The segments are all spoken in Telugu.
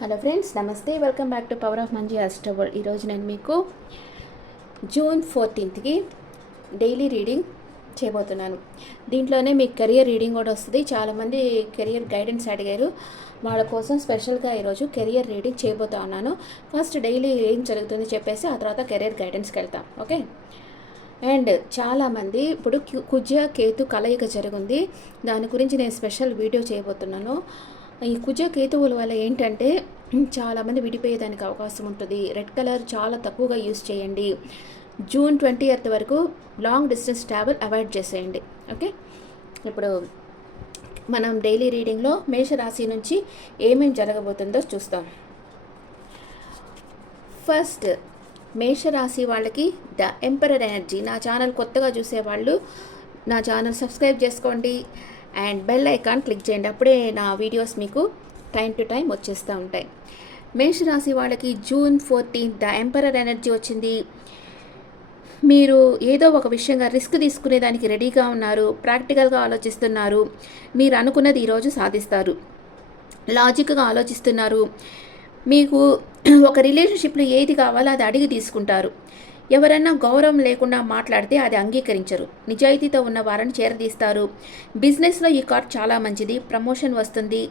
హలో ఫ్రెండ్స్, నమస్తే. Welcome back to power of మంజీ అస్ట్రోవల్. ఈరోజు నేను మీకు జూన్ 14కి డైలీ రీడింగ్ చేయబోతున్నాను. దీంట్లోనే మీకు కెరియర్ రీడింగ్ కూడా వస్తుంది. చాలామంది కెరియర్ గైడెన్స్ అడిగారు, వాళ్ళ కోసం స్పెషల్గా ఈరోజు కెరియర్ రీడింగ్ చేయబోతా ఉన్నాను. ఫస్ట్ డైలీ ఏం జరుగుతుంది చెప్పేసి ఆ తర్వాత కెరియర్ గైడెన్స్కి వెళ్తాం. ఓకే. అండ్ చాలామంది ఇప్పుడు కుజ కేతు కలయిక జరుగుంది, దాని గురించి నేను స్పెషల్ వీడియో చేయబోతున్నాను. ఈ కుజ కేతువుల వల్ల ఏంటంటే చాలామంది విడిపోయేదానికి అవకాశం ఉంటుంది. రెడ్ కలర్ చాలా తక్కువగా యూస్ చేయండి. జూన్ 20th వరకు లాంగ్ డిస్టెన్స్ ట్రావెల్ అవాయిడ్ చేసేయండి. ఓకే. ఇప్పుడు మనం డైలీ రీడింగ్లో మేషరాశి నుంచి ఏమేమి జరగబోతుందో చూస్తాం. ఫస్ట్, మేషరాశి వాళ్ళకి ద ఎంపరర్ ఎనర్జీ. నా ఛానల్ కొత్తగా చూసేవాళ్ళు నా ఛానల్ సబ్స్క్రైబ్ చేసుకోండి అండ్ బెల్ ఐకాన్ క్లిక్ చేయండి. అప్పుడే నా వీడియోస్ మీకు టైం టు టైం వచ్చేస్తూ ఉంటాయి. మేషరాశి వాళ్ళకి జూన్ 14 ద ఎంపరర్ ఎనర్జీ వచ్చింది. మీరు ఏదో ఒక విషయంగా రిస్క్ తీసుకునేదానికి రెడీగా ఉన్నారు, ప్రాక్టికల్గా ఆలోచిస్తున్నారు. మీరు అనుకున్నది ఈరోజు సాధిస్తారు. లాజిక్గా ఆలోచిస్తున్నారు. మీకు ఒక రిలేషన్షిప్లో ఏది కావాలో అది అడిగి తీసుకుంటారు. ఎవరైనా గౌరవం లేకుండా మాట్లాడితే అది అంగీకరించరు. నిజాయితీతో ఉన్న వారిని చేరదీస్తారు. బిజినెస్లో ఈ కార్డ్ చాలా మంచిది. ప్రమోషన్ వస్తుంది.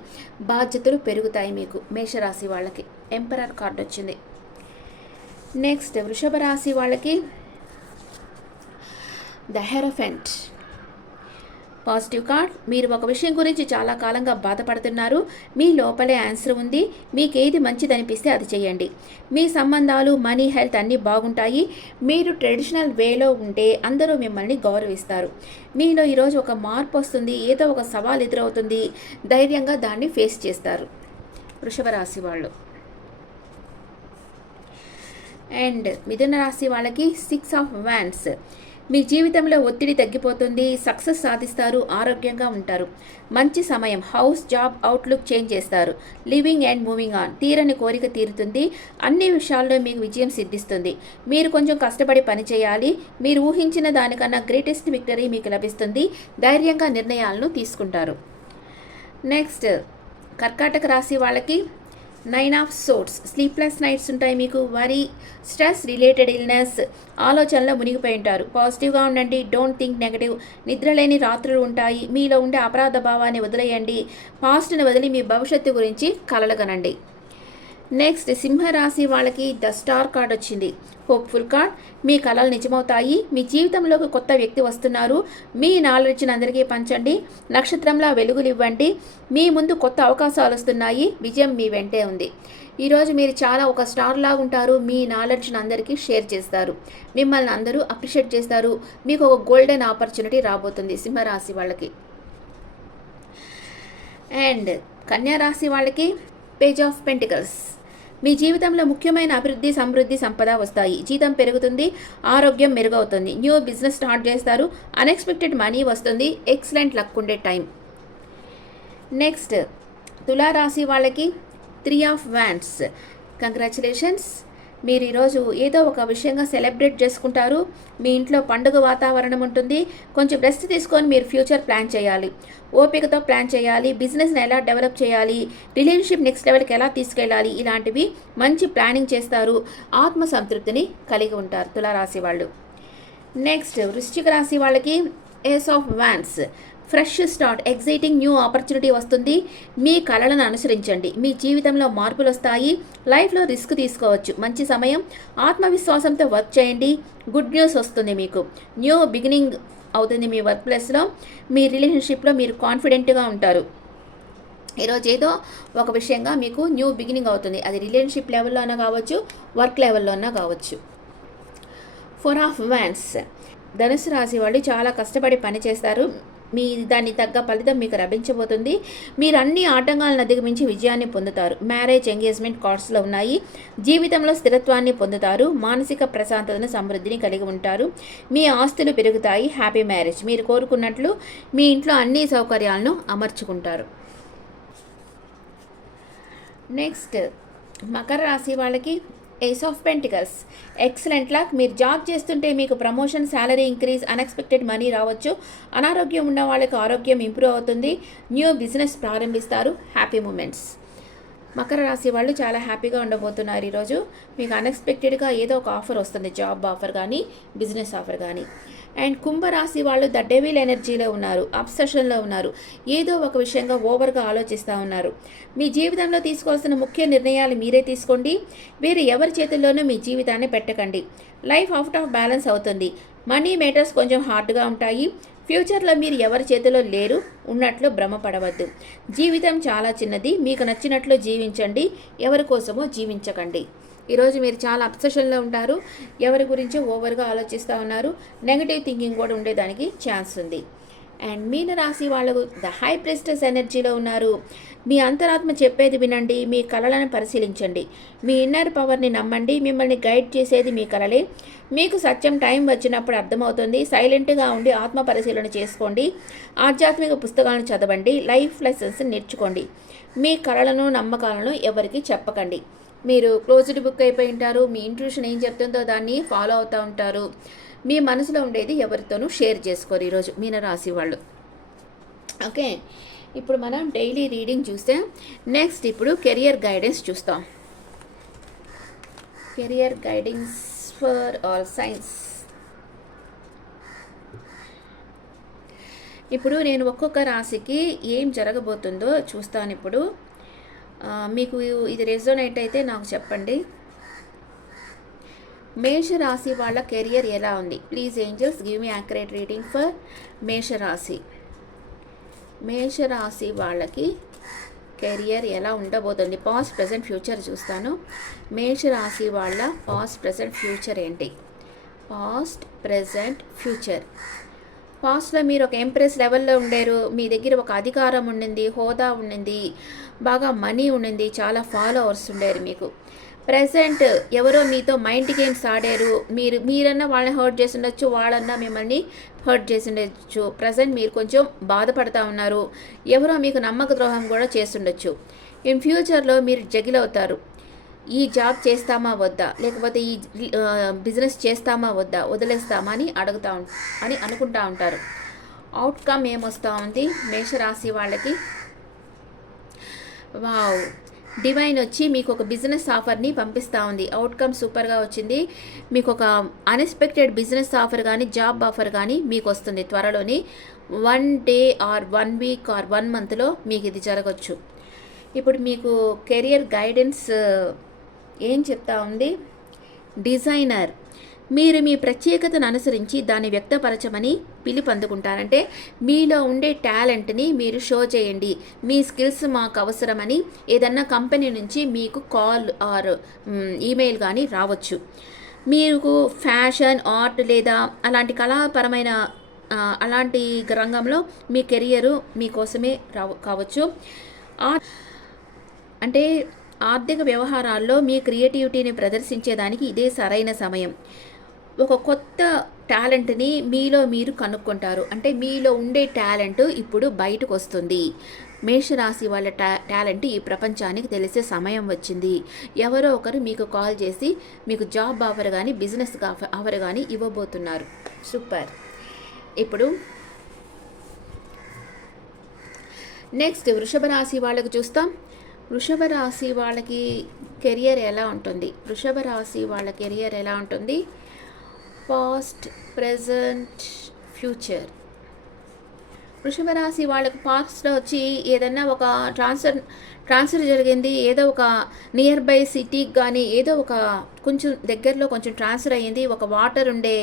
బాధ్యతలు పెరుగుతాయి మీకు. మేషరాశి వాళ్ళకి ఎంపరర్ కార్డ్ వచ్చింది. నెక్స్ట్, వృషభ రాశి వాళ్ళకి ద హెరఫెంట్ పాజిటివ్ కార్డ్. మీరు ఒక విషయం గురించి చాలా కాలంగా బాధపడుతున్నారు. మీ లోపలే ఆన్సర్ ఉంది. మీకు ఏది మంచిది అనిపిస్తే అది చేయండి. మీ సంబంధాలు, మనీ, హెల్త్ అన్నీ బాగుంటాయి. మీరు ట్రెడిషనల్ వేలో ఉంటే అందరూ మిమ్మల్ని గౌరవిస్తారు. మీలో ఈరోజు ఒక మార్పు వస్తుంది. ఏదో ఒక సవాల్ ఎదురవుతుంది. ధైర్యంగా దాన్ని ఫేస్ చేస్తారు వృషభ రాశి వాళ్ళు. అండ్ మిథున రాశి వాళ్ళకి 6 of Wands. మీ జీవితంలో ఒత్తిడి తగ్గిపోతుంది. సక్సెస్ సాధిస్తారు. ఆరోగ్యంగా ఉంటారు. మంచి సమయం. హౌస్, జాబ్, అవుట్లుక్ చేంజ్ చేస్తారు. Living and moving on. తీరని కోరిక తీరుతుంది. అన్ని విషయాల్లో మీకు విజయం సిద్ధిస్తుంది. మీరు కొంచెం కష్టపడి పని చేయాలి. మీరు ఊహించిన దానికన్నా గ్రేటెస్ట్ విక్టరీ మీకు లభిస్తుంది. ధైర్యంగా నిర్ణయాలను తీసుకుంటారు. నెక్స్ట్, కర్కాటక రాశి వాళ్ళకి 9 of Swords. స్లీప్లెస్ నైట్స్ ఉంటాయి మీకు. వరీ, స్ట్రెస్, రిలేటెడ్ ఇల్నెస్, ఆలోచనలో మునిగిపోయి ఉంటారు. పాజిటివ్గా ఉండండి. Don't think negative. నిద్రలేని రాత్రులు ఉంటాయి. మీలో ఉండే అపరాధ భావాన్ని వదిలేయండి. పాస్ట్ని వదిలి మీ భవిష్యత్తు గురించి కలలుగనండి. నెక్స్ట్, సింహరాశి వాళ్ళకి ద స్టార్ కార్డ్ వచ్చింది. Hopeful card. మీ కలలు నిజమవుతాయి. మీ జీవితంలోకి కొత్త వ్యక్తి వస్తున్నారు. మీ నాలెడ్జ్ని అందరికీ పంచండి. నక్షత్రంలా వెలుగులు ఇవ్వండి. మీ ముందు కొత్త అవకాశాలు వస్తున్నాయి. విజయం మీ వెంటే ఉంది. ఈరోజు మీరు చాలా ఒక స్టార్ లాగా ఉంటారు. మీ నాలెడ్జ్ని అందరికీ షేర్ చేస్తారు. మిమ్మల్ని అందరూ అప్రిషియేట్ చేస్తారు. మీకు ఒక గోల్డెన్ ఆపర్చునిటీ రాబోతుంది సింహరాశి వాళ్ళకి. అండ్ కన్యా రాశి వాళ్ళకి పేజ్ ఆఫ్ పెంటికల్స్. మీ జీవితంలో ముఖ్యమైన అభివృద్ధి, సమృద్ధి, సంపద వస్తాయి. జీతం పెరుగుతుంది. ఆరోగ్యం మెరుగవుతుంది. న్యూ బిజినెస్ స్టార్ట్ చేస్తారు. అన్ఎక్స్పెక్టెడ్ మనీ వస్తుంది. ఎక్సలెంట్ లక్ ఉండే టైం. నెక్స్ట్, తులారాశి వాళ్ళకి 3 of Wands. కంగ్రాచులేషన్స్. మీరు ఈరోజు ఏదో ఒక విషయంగా సెలబ్రేట్ చేసుకుంటారు. మీ ఇంట్లో పండుగ వాతావరణం ఉంటుంది. కొంచెం రెస్ట్ తీసుకొని మీరు ఫ్యూచర్ ప్లాన్ చేయాలి. ఓపికతో ప్లాన్ చేయాలి. బిజినెస్ని ఎలా డెవలప్ చేయాలి, రిలేషన్షిప్ నెక్స్ట్ లెవెల్కి ఎలా తీసుకెళ్ళాలి, ఇలాంటివి మంచి ప్లానింగ్ చేస్తారు. ఆత్మ సంతృప్తిని కలిగి ఉంటారు తులారాశి వాళ్ళు. నెక్స్ట్, వృశ్చిక రాశి వాళ్ళకి ace of wands. Fresh start, exciting new opportunity వస్తుంది. మీ కలలను అనుసరించండి. మీ జీవితంలో మార్పులు వస్తాయి. లైఫ్లో రిస్క్ తీసుకోవచ్చు. మంచి సమయం. ఆత్మవిశ్వాసంతో వర్క్ చేయండి. గుడ్ న్యూస్ వస్తుంది మీకు. న్యూ బిగినింగ్ అవుతుంది మీ వర్క్ ప్లేస్లో. మీ రిలేషన్షిప్లో మీరు కాన్ఫిడెంట్గా ఉంటారు. ఈరోజు ఏదో ఒక విషయంగా మీకు న్యూ బిగినింగ్ అవుతుంది. అది రిలేషన్షిప్ లెవెల్లోనే కావచ్చు, వర్క్ లెవెల్లోనే కావచ్చు. 4 of Wands. ధనుసు రాశి వాళ్ళు చాలా కష్టపడి పని చేస్తారు. మీ దాన్ని తగ్గ ఫలితం మీకు లభించబోతుంది. మీరు అన్ని ఆటంకాలను అధిగమించి విజయాన్ని పొందుతారు. మ్యారేజ్, ఎంగేజ్మెంట్ కార్డ్స్లో ఉన్నాయి. జీవితంలో స్థిరత్వాన్ని పొందుతారు. మానసిక ప్రశాంతతను, సమృద్ధిని కలిగి ఉంటారు. మీ ఆస్తులు పెరుగుతాయి. Happy marriage. మీరు కోరుకున్నట్లు మీ ఇంట్లో అన్ని సౌకర్యాలను అమర్చుకుంటారు. నెక్స్ట్, మకర రాశి వాళ్ళకి ace of pentacles. Excellent luck. మీరు జాబ్ చేస్తుంటే మీకు promotion, salary increase, unexpected money రావచ్చు. అనారోగ్యం ఉన్న వాళ్ళకి ఆరోగ్యం ఇంప్రూవ్ అవుతుంది. న్యూ బిజినెస్ ప్రారంభిస్తారు. Happy moments. మకర రాశి వాళ్ళు చాలా హ్యాపీగా ఉండబోతున్నారు ఈరోజు. మీకు అన్ఎక్స్పెక్టెడ్గా ఏదో ఒక ఆఫర్ వస్తుంది, జాబ్ ఆఫర్ కానీ బిజినెస్ ఆఫర్ కానీ. అండ్ కుంభరాశి వాళ్ళు ద డెవిల్ ఎనర్జీలో ఉన్నారు, అబ్సెషన్లో ఉన్నారు, ఏదో ఒక విషయంగా ఓవర్గా ఆలోచిస్తూ ఉన్నారు. మీ జీవితంలో తీసుకోవాల్సిన ముఖ్య నిర్ణయాలు మీరే తీసుకోండి, వేరే ఎవరి చేతుల్లోనూ మీ జీవితాన్ని పెట్టకండి. లైఫ్ అవుట్ ఆఫ్ బ్యాలెన్స్ అవుతుంది. మనీ మేటర్స్ కొంచెం హార్డ్గా ఉంటాయి. ఫ్యూచర్లో మీరు ఎవరి చేతిలో లేరు ఉన్నట్లు భ్రమపడవద్దు. జీవితం చాలా చిన్నది, మీకు నచ్చినట్లు జీవించండి, ఎవరి కోసమో జీవించకండి. ఈరోజు మీరు చాలా అబ్సెషన్లో ఉంటారు, ఎవరి గురించో ఓవర్గా ఆలోచిస్తూ ఉన్నారు, నెగటివ్ థింకింగ్ కూడా ఉండేదానికి ఛాన్స్ ఉంది. అండ్ మీన రాశి వాళ్ళు ద హై ప్రెస్టస్ ఎనర్జీలో ఉన్నారు. మీ అంతరాత్మ చెప్పేది వినండి, మీ కళలను పరిశీలించండి, మీ ఇన్నర్ పవర్ని నమ్మండి. మిమ్మల్ని గైడ్ చేసేది మీ కళలే. మీకు సత్యం టైం వచ్చినప్పుడు అర్థమవుతుంది. సైలెంట్గా ఉండి ఆత్మ పరిశీలన చేసుకోండి, ఆధ్యాత్మిక పుస్తకాలను చదవండి, లైఫ్ లెసన్స్ నేర్చుకోండి. మీ కళలను నమ్మకాలను ఎవరికి చెప్పకండి. మీరు క్లోజ్డ్ బుక్ అయిపోయి ఉంటారు, మీ ఇంట్యూషన్ ఏం చెప్తుందో దాన్ని ఫాలో అవుతూ ఉంటారు. మీ మనసులో ఉండేది ఎవరితోనూ షేర్ చేసుకోరు ఈరోజు మీనరాశి వాళ్ళు. ఓకే, ఇప్పుడు మనం డైలీ రీడింగ్ చూస్తే నెక్స్ట్ ఇప్పుడు కెరియర్ గైడెన్స్ చూస్తాం. Career guidance for all science. ఇప్పుడు నేను ఒక్కొక్క రాశికి ఏం జరగబోతుందో చూస్తాను. ఇప్పుడు మీకు ఇది రెజోనేట్ అయితే నాకు చెప్పండి. మేషరాశి వాళ్ళ కెరియర్ ఎలా ఉంది? Please angels give me accurate reading for మేషరాశి. మేషరాశి వాళ్ళకి కెరియర్ ఎలా ఉండబోతుంది? పాస్ట్ ప్రజెంట్ ఫ్యూచర్ చూస్తాను. మేషరాశి వాళ్ళ పాస్ట్ ప్రజెంట్ ఫ్యూచర్ ఏంటి? Past present future. పాస్ట్లో మీరు ఒక ఎంప్రెస్ లెవెల్లో ఉండేరు, మీ దగ్గర ఒక అధికారం ఉండింది, హోదా ఉండింది, బాగా మనీ ఉండింది, చాలా ఫాలోవర్స్ ఉండేరు మీకు. ప్రజెంట్ ఎవరో మీతో మైండ్ గేమ్స్ ఆడారు, మీరన్నా వాళ్ళని హర్ట్ చేసి ఉండొచ్చు, వాళ్ళన్నా మిమ్మల్ని హర్ట్ చేసి ఉండొచ్చు. ప్రజెంట్ మీరు కొంచెం బాధపడతా ఉన్నారు, ఎవరో మీకు నమ్మక ద్రోహం కూడా చేస్తుండొచ్చు. ఇన్ ఫ్యూచర్లో మీరు జగిల్ అవుతారు. ఈ జాబ్ చేస్తామా వద్దా, లేకపోతే ఈ బిజినెస్ చేస్తామా వద్దా, వదిలేస్తామా అని అనుకుంటా ఉంటారు. అవుట్కమ్ ఏమొస్తూ ఉంది మేషరాశి వాళ్ళకి? వావ్, డివైన్ వచ్చి మీకు ఒక బిజినెస్ ఆఫర్ని పంపిస్తూ ఉంది. అవుట్కమ్ సూపర్గా వచ్చింది. మీకు ఒక అన్ఎక్స్పెక్టెడ్ బిజినెస్ ఆఫర్ కానీ జాబ్ ఆఫర్ కానీ మీకు వస్తుంది త్వరలోని. 1 డే ఆర్ 1 వీక్ ఆర్ 1 మంత్లో మీకు ఇది జరగచ్చు. ఇప్పుడు మీకు కెరియర్ గైడెన్స్ ఏం చెప్తా ఉంది? డిజైనర్, మీరు మీ ప్రత్యేకతను అనుసరించి దాన్ని వ్యక్తపరచమని పిలుపందుకుంటారంటే మీలో ఉండే టాలెంట్ని మీరు షో చేయండి. మీ స్కిల్స్ మాకు అవసరమని ఏదన్నా కంపెనీ నుంచి మీకు కాల్ ఆర్ ఈమెయిల్ కానీ రావచ్చు. మీకు ఫ్యాషన్, ఆర్ట్ లేదా అలాంటి కళాపరమైన అలాంటి రంగంలో మీ కెరియరు మీకోసమే కావచ్చు. అంటే ఆర్థిక వ్యవహారాల్లో మీ క్రియేటివిటీని ప్రదర్శించేదానికి ఇదే సరైన సమయం. ఒక కొత్త టాలెంట్ని మీలో మీరు కనుక్కుంటారు. అంటే మీలో ఉండే టాలెంట్ ఇప్పుడు బయటకు వస్తుంది. మేషరాశి వాళ్ళ టాలెంట్ ఈ ప్రపంచానికి తెలిసే సమయం వచ్చింది. ఎవరో ఒకరు మీకు కాల్ చేసి మీకు జాబ్ ఆఫర్ కానీ బిజినెస్ ఆఫర్ కానీ ఇవ్వబోతున్నారు. సూపర్. ఇప్పుడు నెక్స్ట్ వృషభ రాశి వాళ్ళకు చూస్తాం. వృషభ రాశి వాళ్ళకి కెరియర్ ఎలా ఉంటుంది? వృషభ రాశి వాళ్ళ కెరియర్ ఎలా ఉంటుంది? Past present future. వృషభ రాశి వాళ్ళకి పాస్ట్లో వచ్చి ఏదన్నా ఒక ట్రాన్స్ఫర్ జరిగింది, ఏదో ఒక నియర్ బై సిటీకి కానీ ఏదో ఒక కొంచెం దగ్గరలో కొంచెం ట్రాన్స్ఫర్ అయ్యింది, ఒక వాటర్ ఉండే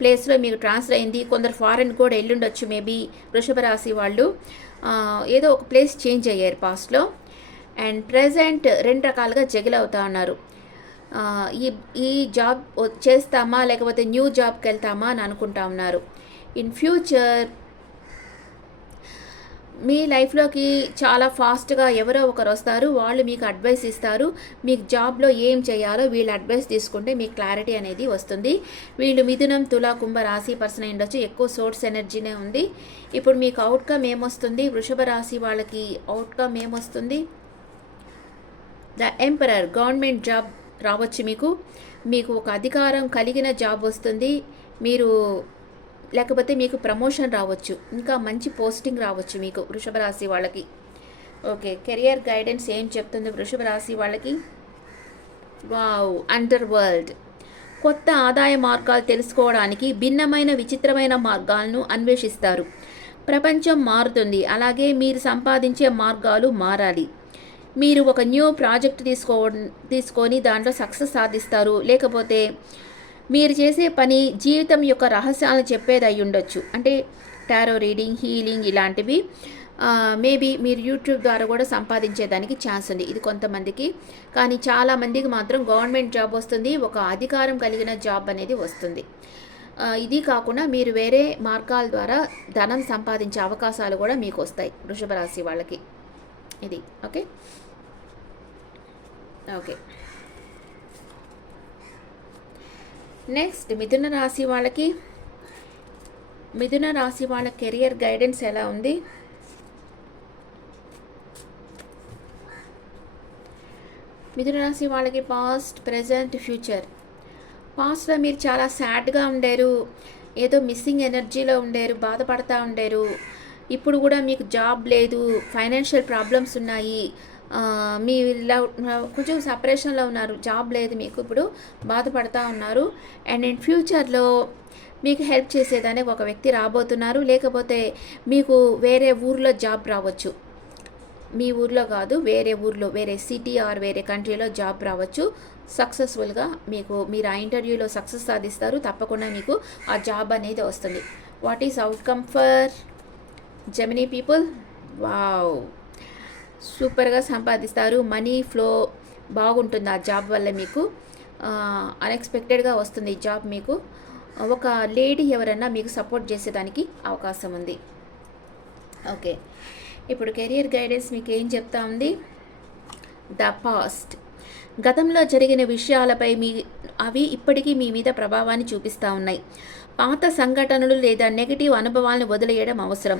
ప్లేస్లో మీకు ట్రాన్స్ఫర్ అయింది. కొందరు ఫారెన్ కూడా వెళ్ళుండొచ్చు మేబీ. వృషభ రాశి వాళ్ళు ఏదో ఒక ప్లేస్ చేంజ్ అయ్యారు పాస్ట్లో. అండ్ ప్రజెంట్ 2 రకాలుగా జగిల్ అవుతా ఉన్నారు. ఈ జాబ్ చేస్తామా లేకపోతే న్యూ జాబ్కి వెళ్తామా అని అనుకుంటా ఉన్నారు. ఇన్ ఫ్యూచర్ మీ లైఫ్లోకి చాలా ఫాస్ట్గా ఎవరో ఒకరు వస్తారు, వాళ్ళు మీకు అడ్వైస్ ఇస్తారు. మీకు జాబ్లో ఏం చేయాలో వీళ్ళ అడ్వైస్ తీసుకుంటే మీకు క్లారిటీ అనేది వస్తుంది. వీళ్ళు మిథునం, తుల, కుంభ రాశి పర్సన్ ఉండొచ్చు. ఎక్కువ సోర్స్ ఎనర్జీనే ఉంది. ఇప్పుడు మీకు అవుట్కమ్ ఏమొస్తుంది? వృషభ రాశి వాళ్ళకి అవుట్కమ్ ఏమొస్తుంది? ద ఎంపరర్, గవర్నమెంట్ జాబ్ రావచ్చు. మీకు ఒక అధికారం కలిగిన జాబ్ వస్తుంది. మీరు లేకపోతే మీకు ప్రమోషన్ రావచ్చు, ఇంకా మంచి పోస్టింగ్ రావచ్చు మీకు వృషభ రాశి వాళ్ళకి. ఓకే, కెరియర్ గైడెన్స్ ఏం చెప్తుంది వృషభ రాశి వాళ్ళకి? Wow, under world. కొత్త ఆదాయ మార్గాలు తెలుసుకోవడానికి భిన్నమైన విచిత్రమైన మార్గాలను అన్వేషిస్తారు. ప్రపంచం మారుతుంది, అలాగే మీరు సంపాదించే మార్గాలు మారాలి. మీరు ఒక న్యూ ప్రాజెక్ట్ తీసుకొని దాంట్లో సక్సెస్ సాధిస్తారు. లేకపోతే మీరు చేసే పని జీవితం యొక్క రహస్యాలను చెప్పేది అయి ఉండొచ్చు. అంటే టారో రీడింగ్, హీలింగ్ ఇలాంటివి. మేబీ మీరు యూట్యూబ్ ద్వారా కూడా సంపాదించేదానికి ఛాన్స్ ఉంది. ఇది కొంతమందికి, కానీ చాలామందికి మాత్రం గవర్నమెంట్ జాబ్ వస్తుంది, ఒక అధికారం కలిగిన జాబ్ అనేది వస్తుంది. ఇది కాకుండా మీరు వేరే మార్గాల ద్వారా ధనం సంపాదించే అవకాశాలు కూడా మీకు వస్తాయి వృషభ రాశి వాళ్ళకి. ఇది ఓకే. ఓకే, నెక్స్ట్ మిథున రాశి వాళ్ళకి. మిథున రాశి వాళ్ళ కెరియర్ గైడెన్స్ ఎలా ఉంది? మిథున రాశి వాళ్ళకి పాస్ట్, ప్రెజెంట్, ఫ్యూచర్. పాస్ట్లో మీరు చాలా సాడ్గా ఉండారు, ఏదో మిస్సింగ్ ఎనర్జీలో ఉండారు, బాధపడతా ఉండారు. ఇప్పుడు కూడా మీకు జాబ్ లేదు, ఫైనాన్షియల్ ప్రాబ్లమ్స్ ఉన్నాయి, మీరు ఇలా కొంచెం సపరేషన్లో ఉన్నారు, జాబ్ లేదు మీకు, ఇప్పుడు బాధపడతా ఉన్నారు. అండ్ ఇన్ ఫ్యూచర్లో మీకు హెల్ప్ చేసేదానికి ఒక వ్యక్తి రాబోతున్నారు. లేకపోతే మీకు వేరే ఊర్లో జాబ్ రావచ్చు. మీ ఊర్లో కాదు, వేరే ఊర్లో, వేరే సిటీ ఆర్ వేరే కంట్రీలో జాబ్ రావచ్చు. సక్సెస్ఫుల్గా మీరు ఆ ఇంటర్వ్యూలో సక్సెస్ సాధిస్తారు. తప్పకుండా మీకు ఆ జాబ్ అనేది వస్తుంది. What is outcome for Gemini people? Wow, సూపర్గా సంపాదిస్తారు. మనీ ఫ్లో బాగుంటుంది ఆ జాబ్ వల్ల. మీకు అన్ఎక్స్పెక్టెడ్గా వస్తుంది ఈ జాబ్. మీకు ఒక లేడీ ఎవరైనా మీకు సపోర్ట్ చేసేదానికి అవకాశం ఉంది. ఓకే, ఇప్పుడు కెరియర్ గైడెన్స్ మీకు ఏం చెప్తా ఉంది? The past. గతంలో జరిగిన విషయాలపై అవి ఇప్పటికీ మీ మీద ప్రభావాన్ని చూపిస్తూ ఉన్నాయి. పాత సంఘటనలు లేదా నెగిటివ్ అనుభవాలను వదిలేయడం అవసరం.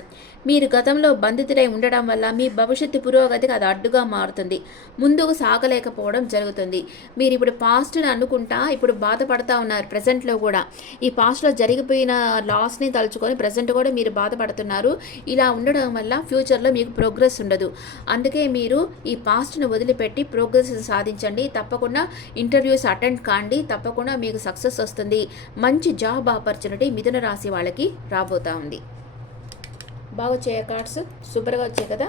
మీరు గతంలో బంధితులై ఉండడం వల్ల మీ భవిష్యత్తు పురోగతికి అది అడ్డుగా మారుతుంది. ముందుకు సాగలేకపోవడం జరుగుతుంది. మీరు ఇప్పుడు పాస్ట్ని అనుకుంటా ఇప్పుడు బాధపడతా ఉన్నారు. ప్రజెంట్లో కూడా ఈ పాస్ట్లో జరిగిపోయిన లాస్ని తలుచుకొని ప్రజెంట్ కూడా మీరు బాధపడుతున్నారు. ఇలా ఉండడం వల్ల ఫ్యూచర్లో మీకు ప్రోగ్రెస్ ఉండదు. అందుకే మీరు ఈ పాస్ట్ని వదిలిపెట్టి ప్రోగ్రెస్ సాధించండి. తప్పకుండా ఇంటర్వ్యూస్ అటెండ్ కాండి. తప్పకుండా మీకు సక్సెస్ వస్తుంది. మంచి జాబ్ ఆపర్చునిటీ మిథున రాశి వాళ్ళకి రాబోతా ఉంది. బాగా వచ్చాయి కార్డ్స్, సూపర్గా వచ్చాయి కదా.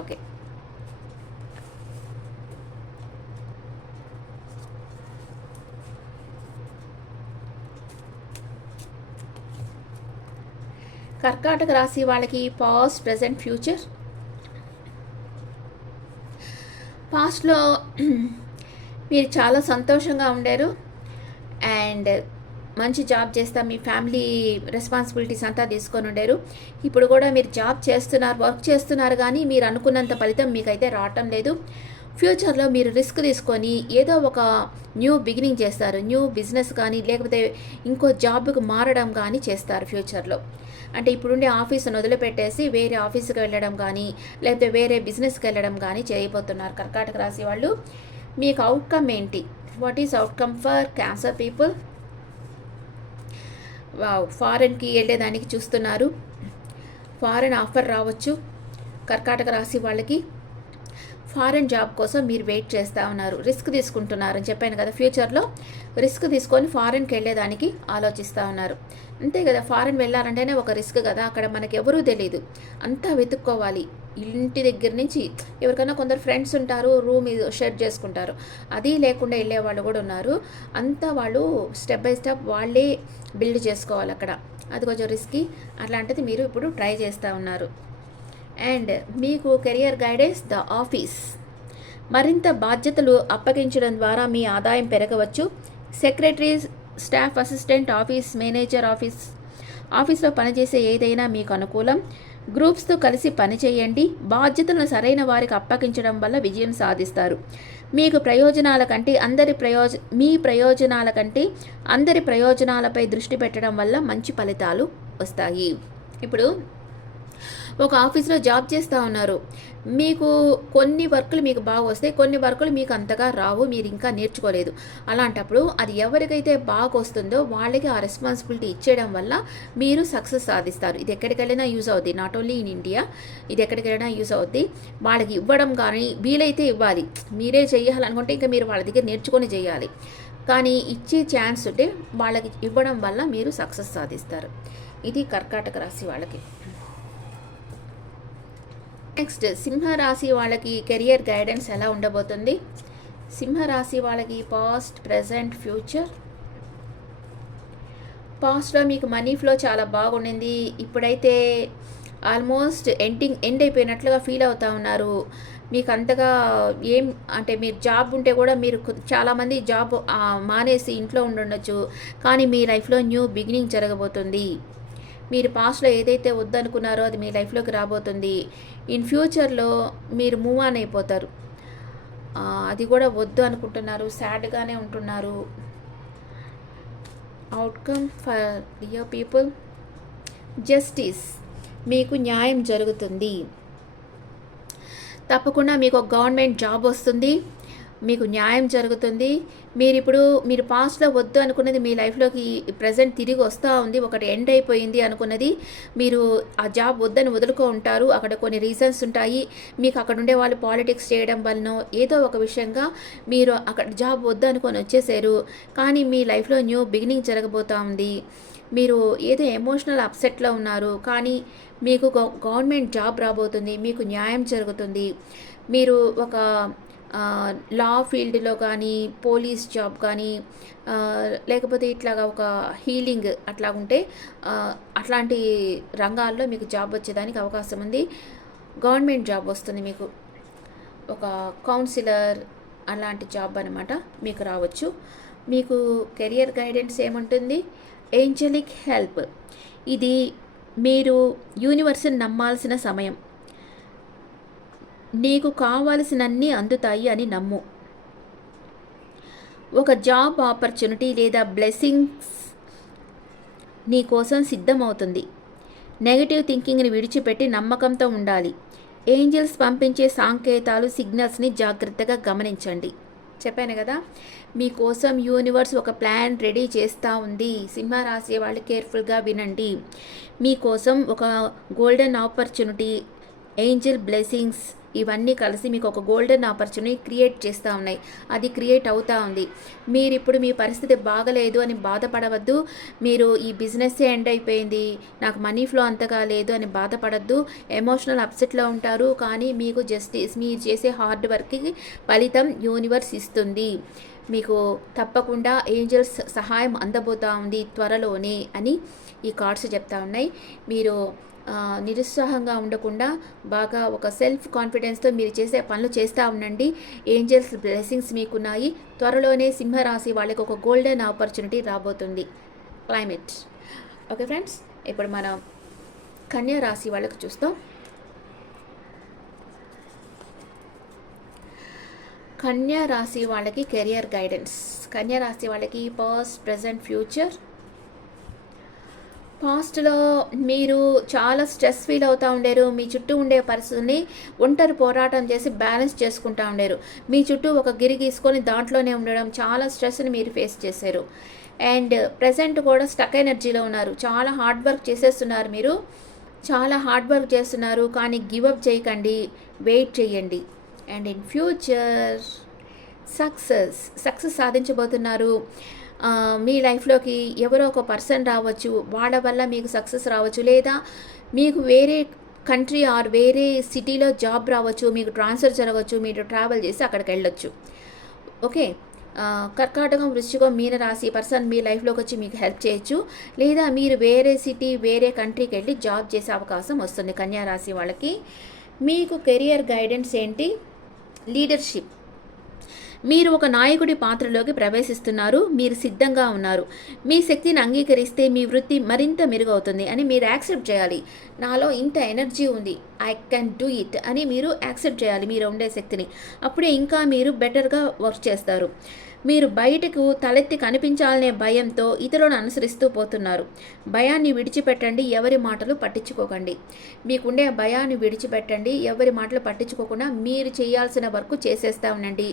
ఓకే, కర్కాటక రాశి వాళ్ళకి పాస్ట్, ప్రెజెంట్, ఫ్యూచర్. పాస్ట్లో మీరు చాలా సంతోషంగా ఉండారు అండ్ మంచి జాబ్ చేస్తా మీ ఫ్యామిలీ రెస్పాన్సిబిలిటీస్ అంతా తీసుకొని ఉండారు. ఇప్పుడు కూడా మీరు జాబ్ చేస్తున్నారు, వర్క్ చేస్తున్నారు, కానీ మీరు అనుకున్నంత ఫలితం మీకైతే రావటం లేదు. ఫ్యూచర్లో మీరు రిస్క్ తీసుకొని ఏదో ఒక న్యూ బిగినింగ్ చేస్తారు. న్యూ బిజినెస్ కానీ లేకపోతే ఇంకో జాబ్కి మారడం కానీ చేస్తారు ఫ్యూచర్లో. అంటే ఇప్పుడుండే ఆఫీసును వదిలిపెట్టేసి వేరే ఆఫీస్కి వెళ్ళడం కానీ లేకపోతే వేరే బిజినెస్కి వెళ్ళడం కానీ చేయబోతున్నారు కర్కాటక రాశి వాళ్ళు. మీకు అవుట్కమ్ ఏంటి? What is outcome for cancer people? ఫారెన్కి వెళ్ళేదానికి చూస్తున్నారు. ఫారెన్ ఆఫర్ రావచ్చు కర్కాటక రాశి వాళ్ళకి. ఫారెన్ జాబ్ కోసం మీరు వెయిట్ చేస్తూ ఉన్నారు, రిస్క్ తీసుకుంటున్నారు అని చెప్పాను కదా. ఫ్యూచర్లో రిస్క్ తీసుకొని ఫారెన్కి వెళ్ళేదానికి ఆలోచిస్తూ ఉన్నారు. అంతే కదా, ఫారెన్ వెళ్ళాలంటేనే ఒక రిస్క్ కదా. అక్కడ మనకి ఎవరూ తెలియదు, అంతా వెతుక్కోవాలి. ఇంటి దగ్గర నుంచి ఎవరికైనా కొందరు ఫ్రెండ్స్ ఉంటారు, రూమ్ షేర్ చేసుకుంటారు. అది లేకుండా వెళ్ళే వాళ్ళు కూడా ఉన్నారు. అంతా వాళ్ళు స్టెప్ బై స్టెప్ వాళ్ళే బిల్డ్ చేసుకోవాలి అక్కడ. అది కొంచెం రిస్కీ. అట్లాంటిది మీరు ఇప్పుడు ట్రై చేస్తూ ఉన్నారు. అండ్ మీకు కెరియర్ గైడెన్స్ ద ఆఫీస్. మరింత బాధ్యతలు అప్పగించడం ద్వారా మీ ఆదాయం పెరగవచ్చు. Secretary, staff assistant, office manager, ఆఫీస్లో పనిచేసే ఏదైనా మీకు అనుకూలం. గ్రూప్స్తో కలిసి పనిచేయండి. బాధ్యతలను సరైన వారికి అప్పగించడం వల్ల విజయం సాధిస్తారు. మీకు ప్రయోజనాల కంటే మీ ప్రయోజనాల కంటే అందరి ప్రయోజనాలపై దృష్టి పెట్టడం వల్ల మంచి ఫలితాలు వస్తాయి. ఇప్పుడు ఒక ఆఫీస్లో జాబ్ చేస్తూ ఉన్నారు. మీకు కొన్ని వర్కులు మీకు బాగా వస్తాయి, కొన్ని వర్కులు మీకు అంతగా రావు, మీరు ఇంకా నేర్చుకోలేదు. అలాంటప్పుడు అది ఎవరికైతే బాగా వస్తుందో వాళ్ళకి ఆ రెస్పాన్సిబిలిటీ ఇచ్చేయడం వల్ల మీరు సక్సెస్ సాధిస్తారు. ఇది ఎక్కడికి వెళ్ళినా యూజ్ అవుద్ది, నాట్ ఓన్లీ ఇన్ ఇండియా, ఇది ఎక్కడికి వెళ్ళినా యూజ్ అవుద్ది. వాళ్ళకి ఇవ్వడం కానీ వీలైతే ఇవ్వాలి, మీరే చేయాలనుకుంటే ఇంకా మీరు వాళ్ళ దగ్గర నేర్చుకొని చేయాలి. కానీ ఇచ్చే ఛాన్స్ ఉంటే వాళ్ళకి ఇవ్వడం వల్ల మీరు సక్సెస్ సాధిస్తారు. ఇది కర్కాటక రాశి వాళ్ళకి. నెక్స్ట్ సింహరాశి వాళ్ళకి కెరియర్ గైడెన్స్ ఎలా ఉండబోతుంది? సింహరాశి వాళ్ళకి పాస్ట్, ప్రజెంట్, ఫ్యూచర్. పాస్ట్లో మీకు మనీ ఫ్లో చాలా బాగుండింది, ఇప్పుడైతే ఆల్మోస్ట్ ఎండ్ అయిపోయినట్లుగా ఫీల్ అవుతూ ఉన్నారు. మీకు అంతగా ఏం అంటే మీరు జాబ్ ఉంటే కూడా మీరు చాలామంది జాబ్ మానేసి ఇంట్లో ఉండొచ్చు, కానీ మీ లైఫ్లో న్యూ బిగినింగ్ జరగబోతుంది. మీరు పాస్ట్లో ఏదైతే వద్దనుకున్నారో అది మీ లైఫ్లోకి రాబోతుంది. ఇన్ ఫ్యూచర్లో మీరు మూవ్ ఆన్ అయిపోతారు. అది కూడా వద్దు అనుకుంటున్నారు, సాడ్గానే ఉంటున్నారు. Outcome for your people, justice, మీకు న్యాయం జరుగుతుంది. తప్పకుండా మీకు ఒక గవర్నమెంట్ జాబ్ వస్తుంది, మీకు న్యాయం జరుగుతుంది. మీరు పాస్ట్లో వద్దు అనుకున్నది మీ లైఫ్లోకి ప్రజెంట్ తిరిగి వస్తూ ఉంది. ఒకటి ఎండ్ అయిపోయింది అనుకున్నది మీరు ఆ జాబ్ వద్దని వదులుకో ఉంటారు. అక్కడ కొన్ని రీజన్స్ ఉంటాయి. మీకు అక్కడ ఉండే వాళ్ళు పాలిటిక్స్ చేయడం వలన ఏదో ఒక విషయంగా మీరు అక్కడ జాబ్ వద్దు అనుకొని వచ్చేసారు. కానీ మీ లైఫ్లో న్యూ బిగినింగ్ జరగబోతూ ఉంది. మీరు ఏదో ఎమోషనల్ అప్సెట్లో ఉన్నారు, కానీ మీకు గవర్నమెంట్ జాబ్ రాబోతుంది, మీకు న్యాయం జరుగుతుంది. మీరు ఒక లా ఫీల్డ్లో కానీ, పోలీస్ జాబ్ కానీ, లేకపోతే ఇట్లాగా ఒక హీలింగ్ అట్లా ఉంటే అట్లాంటి రంగాల్లో మీకు జాబ్ వచ్చేదానికి అవకాశం ఉంది. గవర్నమెంట్ జాబ్ వస్తుంది, మీకు ఒక కౌన్సిలర్ అలాంటి జాబ్ అనమాట మీకు రావచ్చు. మీకు కెరియర్ గైడెన్స్ ఏముంటుంది? Angelic help. ఇది మీరు యూనివర్స్ని నమ్మాల్సిన సమయం. నీకు కావలసినన్నీ అందుతాయి అని నమ్ము. ఒక జాబ్ ఆపర్చునిటీ లేదా బ్లెస్సింగ్స్ నీ కోసం సిద్ధమవుతుంది. నెగిటివ్ థింకింగ్ని విడిచిపెట్టి నమ్మకంతో ఉండాలి. ఏంజల్స్ పంపించే సంకేతాలు, సిగ్నల్స్ని జాగ్రత్తగా గమనించండి. చెప్పాను కదా, మీకోసం యూనివర్స్ ఒక ప్లాన్ రెడీ చేస్తూ ఉంది. సింహరాశి వాళ్ళు కేర్ఫుల్గా వినండి. మీకోసం ఒక గోల్డెన్ ఆపర్చునిటీ, ఏంజల్ బ్లెస్సింగ్స్ ఇవన్నీ కలిసి మీకు ఒక గోల్డెన్ ఆపర్చునిటీ క్రియేట్ చేస్తూ ఉన్నాయి. అది క్రియేట్ అవుతూ ఉంది. మీరు ఇప్పుడు మీ పరిస్థితి బాగలేదు అని బాధపడవద్దు. మీరు ఈ బిజినెస్ ఎండ్ అయిపోయింది, నాకు మనీ ఫ్లో అంతగా లేదు అని బాధపడద్దు. ఎమోషనల్ అప్సెట్లో ఉంటారు, కానీ మీకు జస్టిస్, మీరు చేసే హార్డ్ వర్క్కి ఫలితం యూనివర్స్ ఇస్తుంది. మీకు తప్పకుండా ఏంజల్స్ సహాయం అందబోతూ ఉంది త్వరలోనే అని ఈ కార్డ్స్ చెప్తా ఉన్నాయి. మీరు నిరుత్సాహంగా ఉండకుండా బాగా ఒక సెల్ఫ్ కాన్ఫిడెన్స్తో మీరు చేసే పనులు చేస్తూ ఉండండి. ఏంజల్స్ బ్లెస్సింగ్స్ మీకున్నాయి. త్వరలోనే సింహరాశి వాళ్ళకి ఒక గోల్డెన్ ఆపర్చునిటీ రాబోతుంది. క్లైమేట్. ఓకే ఫ్రెండ్స్, ఇప్పుడు మనం కన్యా రాశి వాళ్ళకి చూస్తాం. కన్యా రాశి వాళ్ళకి కెరియర్ గైడెన్స్. కన్యా రాశి వాళ్ళకి పాస్ట్, ప్రజెంట్, ఫ్యూచర్. పాస్ట్లో మీరు చాలా స్ట్రెస్ ఫీల్ అవుతూ ఉండేరు. మీ చుట్టూ ఉండే పరిస్థితిని ఒంటరి పోరాటం చేసి బ్యాలెన్స్ చేసుకుంటూ ఉండేరు. మీ చుట్టూ ఒక గిరి గీసుకొని దాంట్లోనే ఉండడం, చాలా స్ట్రెస్ని మీరు ఫేస్ చేశారు. అండ్ ప్రజెంట్ కూడా స్టక్ ఎనర్జీలో ఉన్నారు. చాలా హార్డ్ వర్క్ చేసేస్తున్నారు, మీరు చాలా హార్డ్ వర్క్ చేస్తున్నారు, కానీ గివప్ చేయకండి, వెయిట్ చేయండి. అండ్ ఇన్ ఫ్యూచర్ సక్సెస్ సాధించబోతున్నారు. మీ లైఫ్లోకి ఎవరో ఒక పర్సన్ రావచ్చు, వాళ్ళ వల్ల మీకు సక్సెస్ రావచ్చు, లేదా మీకు వేరే కంట్రీ ఆర్ వేరే సిటీలో జాబ్ రావచ్చు, మీకు ట్రాన్స్ఫర్ జరగవచ్చు, మీరు ట్రావెల్ చేసి అక్కడికి వెళ్ళొచ్చు. ఓకే, కర్కాటకం, వృశ్చికం, మీన రాశి పర్సన్ మీ లైఫ్లోకి వచ్చి మీకు హెల్ప్ చేయొచ్చు, లేదా మీరు వేరే సిటీ, వేరే కంట్రీకి వెళ్ళి జాబ్ చేసే అవకాశం వస్తుంది. కన్యా రాశి వాళ్ళకి మీకు కెరియర్ గైడెన్స్ ఏంటి? లీడర్షిప్. మీరు ఒక నాయకుడి పాత్రలోకి ప్రవేశిస్తున్నారు, మీరు సిద్ధంగా ఉన్నారు. మీ శక్తిని అంగీకరిస్తే మీ వృత్తి మరింత మెరుగవుతుంది అని మీరు యాక్సెప్ట్ చేయాలి. నాలో ఇంత ఎనర్జీ ఉంది, ఐ కెన్ డూ ఇట్ అని మీరు యాక్సెప్ట్ చేయాలి మీరు ఉండే శక్తిని. అప్పుడే ఇంకా మీరు బెటర్గా వర్క్ చేస్తారు. మీరు బయటకు తలెత్తి కనిపించాలనే భయంతో ఇతరులను అనుసరిస్తూ పోతున్నారు. భయాన్ని విడిచిపెట్టండి, ఎవరి మాటలు పట్టించుకోకండి. మీకుండే భయాన్ని విడిచిపెట్టండి, ఎవరి మాటలు పట్టించుకోకుండా మీరు చేయాల్సిన వర్క్ చేసేస్తా ఉండండి.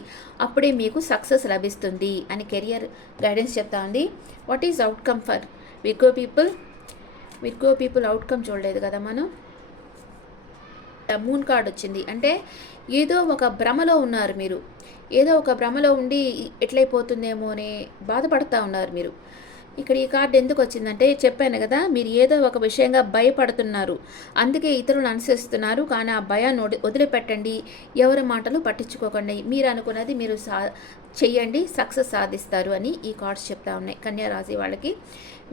అప్పుడే మీకు సక్సెస్ లభిస్తుంది అని కెరియర్ గైడెన్స్ చెప్తా ఉంది. What is outcome for Virgo people? Virgo people outcome చూడలేదు కదా మనం. మూన్ కార్డ్ వచ్చింది అంటే ఏదో ఒక భ్రమలో ఉన్నారు మీరు. ఏదో ఒక భ్రమలో ఉండి ఎట్లయిపోతుందేమో అని బాధపడుతూ ఉన్నారు మీరు. ఇక్కడ ఈ కార్డు ఎందుకు వచ్చిందంటే చెప్పాను కదా, మీరు ఏదో ఒక విషయంగా భయపడుతున్నారు, అందుకే ఇతరులను అనుసరిస్తున్నారు. కానీ ఆ భయాన్ని వదిలిపెట్టండి, ఎవరి మాటలు పట్టించుకోకండి, మీరు అనుకున్నది మీరు చెయ్యండి, సక్సెస్ సాధిస్తారు అని ఈ కార్డ్స్ చెప్తా ఉన్నాయి. కన్యా రాశి వాళ్ళకి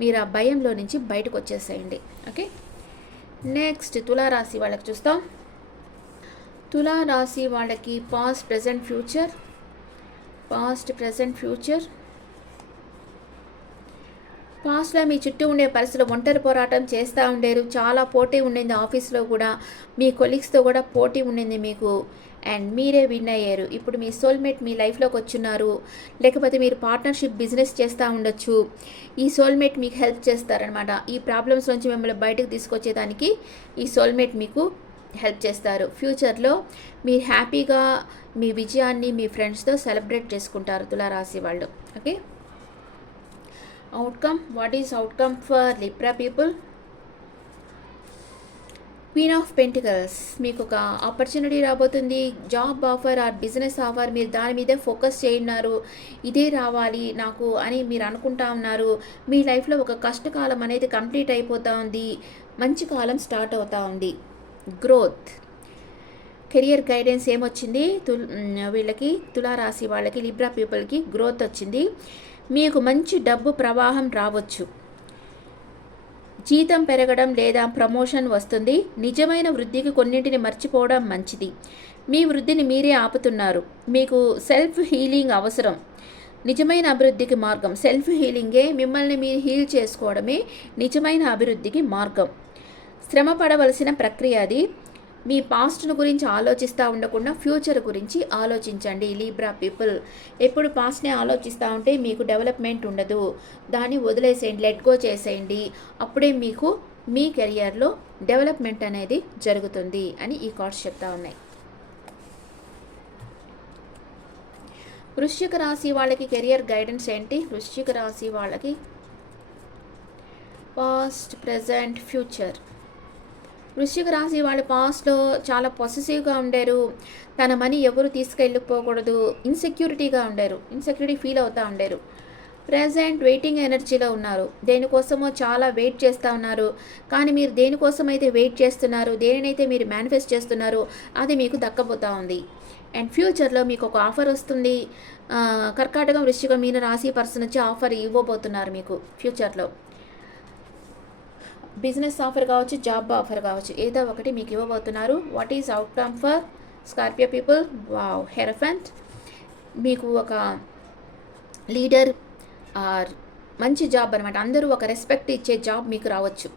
మీరు ఆ భయంలో నుంచి బయటకు వచ్చేసేయండి. ఓకే, నెక్స్ట్ తులారాశి వాళ్ళకి చూస్తాం. తులారాశి వాళ్ళకి పాస్ట్ ప్రజెంట్ ఫ్యూచర్. పాస్ట్లో మీ చుట్టూ ఉండే పరిస్థితులు ఒంటరి పోరాటం చేస్తూ ఉండేరు. చాలా పోటీ ఉండింది, ఆఫీస్లో కూడా మీ కొలీగ్స్తో కూడా పోటీ ఉండింది మీకు, అండ్ మీరే విన్ అయ్యారు. ఇప్పుడు మీ సోల్మేట్ మీ లైఫ్లోకి వచ్చున్నారు, లేకపోతే మీరు పార్ట్నర్షిప్ బిజినెస్ చేస్తూ ఉండొచ్చు. ఈ సోల్మేట్ మీకు హెల్ప్ చేస్తారనమాట. ఈ ప్రాబ్లమ్స్ నుంచి మిమ్మల్ని బయటకు తీసుకొచ్చేదానికి ఈ సోల్మేట్ మీకు హెల్ప్ చేస్తారు. ఫ్యూచర్లో మీరు హ్యాపీగా మీ విజయాన్ని మీ ఫ్రెండ్స్తో సెలబ్రేట్ చేసుకుంటారు తులారాశి వాళ్ళు. Okay, outcome. What is outcome for Libra people? Queen of pentacles. మీకు ఒక ఆపర్చునిటీ రాబోతుంది, job offer or business offer. మీరు దాని మీదే ఫోకస్ చేయున్నారు, ఇదే రావాలి నాకు అని మీరు అనుకుంటా ఉన్నారు. మీ లైఫ్లో ఒక కష్టకాలం అనేది కంప్లీట్ అయిపోతూ ఉంది, మంచి కాలం స్టార్ట్ అవుతూ ఉంది. గ్రోత్. కెరియర్ గైడెన్స్ ఏమొచ్చింది వీళ్ళకి, తులారాశి వాళ్ళకి, లిబ్రా పీపుల్కి గ్రోత్ వచ్చింది. మీకు మంచి డబ్బు ప్రవాహం రావచ్చు, జీతం పెరగడం లేదా ప్రమోషన్ వస్తుంది. నిజమైన వృద్ధికి కొన్నింటిని మర్చిపోవడం మంచిది. మీ వృద్ధిని మీరే ఆపుతున్నారు. మీకు సెల్ఫ్ హీలింగ్ అవసరం. నిజమైన అభివృద్ధికి మార్గం సెల్ఫ్ హీలింగే. మిమ్మల్ని మీరు హీల్ చేసుకోవడమే నిజమైన అభివృద్ధికి మార్గం. శ్రమ పడవలసిన ప్రక్రియ అది. మీ పాస్ట్ను గురించి ఆలోచిస్తూ ఉండకుండా ఫ్యూచర్ గురించి ఆలోచించండి లీబ్రా పీపుల్. ఎప్పుడు పాస్ట్నే ఆలోచిస్తూ ఉంటే మీకు డెవలప్మెంట్ ఉండదు, దాన్ని వదిలేసేయండి, లెట్ గో చేసేయండి. అప్పుడే మీకు మీ కెరియర్లో డెవలప్మెంట్ అనేది జరుగుతుంది అని ఈ కార్డ్స్ చెప్తా ఉన్నాయి. వృశ్చిక రాశి వాళ్ళకి కెరియర్ గైడెన్స్ ఏంటి? వృశ్చిక రాశి వాళ్ళకి పాస్ట్ ప్రజెంట్ ఫ్యూచర్. వృశ్చిక రాశి వాళ్ళ పాస్ట్లో చాలా పొసెసివ్గా ఉండారు, తన మనీ ఎవరు తీసుకెళ్ళిపోకూడదు, ఇన్సెక్యూరిటీగా ఉండారు, ఇన్సెక్యూరిటీ ఫీల్ అవుతూ ఉండారు. ప్రజెంట్ వెయిటింగ్ ఎనర్జీలో ఉన్నారు, దేనికోసమో చాలా వెయిట్ చేస్తూ ఉన్నారు. కానీ మీరు దేనికోసమైతే వెయిట్ చేస్తున్నారు, దేనినైతే మీరు మేనిఫెస్ట్ చేస్తున్నారో అది మీకు దక్కబోతూ ఉంది. అండ్ ఫ్యూచర్లో మీకు ఒక ఆఫర్ వస్తుంది. కర్కాటకం, వృశ్చికం, మీన రాశి పర్సన్ వచ్చి ఆఫర్ ఇవ్వబోతున్నారు మీకు ఫ్యూచర్లో. బిజినెస్ ఆఫర్ కావచ్చు, జాబ్ ఆఫర్ కావచ్చు, ఏదో ఒకటి మీకు ఇవ్వబోతున్నారు. What is outcome for Scorpio people? Wow, hierophant. మీకు ఒక లీడర్ ఆర్ మంచి జాబ్ అనమాట, అందరూ ఒక రెస్పెక్ట్ ఇచ్చే జాబ్ మీకు రావచ్చు.